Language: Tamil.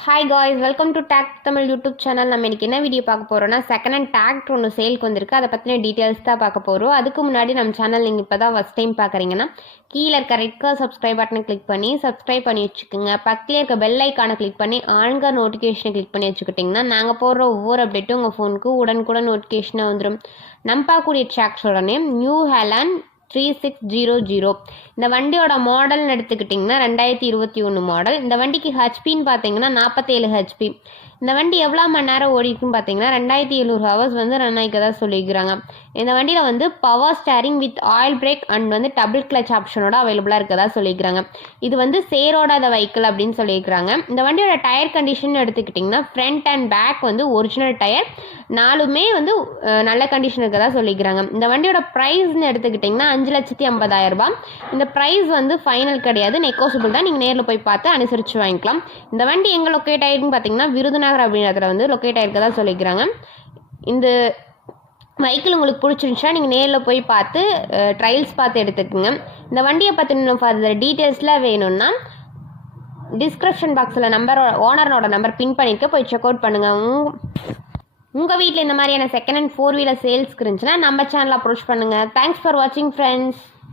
Hi guys, welcome to take Tamil YouTube channel. நம்ம இன்றைக்கி என்ன வீடியோ பார்க்க போகிறோம்னா, செகண்ட் ஹேண்ட் டிராக்டர் ஒன்று சேலுக்கு வந்திருக்கு. அதை பற்றின டீட்டெயில்ஸ் தான் பார்க்க போகிறோம். அதுக்கு முன்னாடி நம்ம சேனல் நீங்கள் இப்போ தான் ஃபஸ்ட் டைம் பார்க்குறீங்கன்னா கீழே இருக்க ரெட் கலர் சப்ஸ்கிரைப் பட்டனை கிளிக் பண்ணி சப்ஸ்கிரைப் பண்ணி வச்சுக்கோங்க. பக்கத்துலேயே இருக்க பெல் ஐக்கானை கிளிக் பண்ணி ஆன்க நோட்டிஃபிகேஷனை கிளிக் பண்ணி வச்சுக்கிட்டிங்கன்னா நாங்கள் போடுற ஒவ்வொரு அப்டேட்டும் உங்கள் ஃபோனுக்கு உடனுக்குடன் நோட்டிஃபிகேஷனாக வந்துடும். நம்ம பார்க்கக்கூடிய டிராக்டரோட நேம் நியூ ஹாலண்ட் 3600. இந்த வண்டியோட மாடல்னு எடுத்துக்கிட்டிங்கன்னா 2021 மாடல். இந்த வண்டிக்கு ஹெச்பின்னு பார்த்தீங்கன்னா 47 ஹெச்பி. இந்த வண்டி எவ்வளோ மணி நேரம் ஓடிக்குன்னு பார்த்தீங்கன்னா 2700 ஹவர்ஸ் வந்து ரன் ஆகிக்கதா சொல்லிக்கிறாங்க. இந்த வண்டியில் வந்து power steering with oil break and வந்து டபுள் கிளச் ஆப்ஷனோட அவைலபிளாக இருக்கதா சொல்லிக்கிறாங்க. இது வந்து சேரோடாத வெஹிக்கிள் அப்படின்னு சொல்லியிருக்கிறாங்க. இந்த வண்டியோட டயர் கண்டிஷன் எடுத்துக்கிட்டிங்கன்னா ஃப்ரண்ட் அண்ட் பேக் வந்து ஒரிஜினல் டயர் நாலுமே வந்து நல்ல கண்டிஷன் இருக்கதா சொல்லிக்கிறாங்க. இந்த வண்டியோட ப்ரைஸ்ன்னு எடுத்துக்கிட்டிங்கன்னா 5,50,000 இந்த ப்ரைஸ் வந்து ஃபைனல் கிடையாது, நெகோசிபிள் தான். நீங்கள் நேரில் போய் பார்த்து அனுசரித்து வாங்கிக்கலாம். இந்த வண்டி எங்கே லொக்கேட் ஆகிருக்குன்னு பார்த்தீங்கன்னா விருதுநகர் அப்படின்றதுல வந்து லொக்கேட் ஆகிருக்கதா சொல்லிக்கிறாங்க. இந்த வெஹிக்கிள் உங்களுக்கு பிடிச்சிருந்துச்சா நீங்கள் நேரில் போய் பார்த்து ட்ரையல்ஸ் பார்த்து எடுத்துக்கோங்க. இந்த வண்டியை பற்றின ஃபர்தர் டீட்டெயில்ஸ்லாம் வேணும்னா டிஸ்கிரிப்ஷன் பாக்ஸில் ஓனரோட நம்பர் பின் பண்ணியிருக்க, போய் செக் அவுட் பண்ணுங்கள். உங்கள் வீட்டில் இந்த மாதிரியான செகண்ட் ஹேண்ட் 4 வீலர் சேல்ஸ்க்கு இருந்துச்சுன்னா நம்ம சேனல் அப்ரோச் பண்ணுங்கள். தேங்க்ஸ் ஃபார் வாட்சிங் ஃப்ரெண்ட்ஸ்.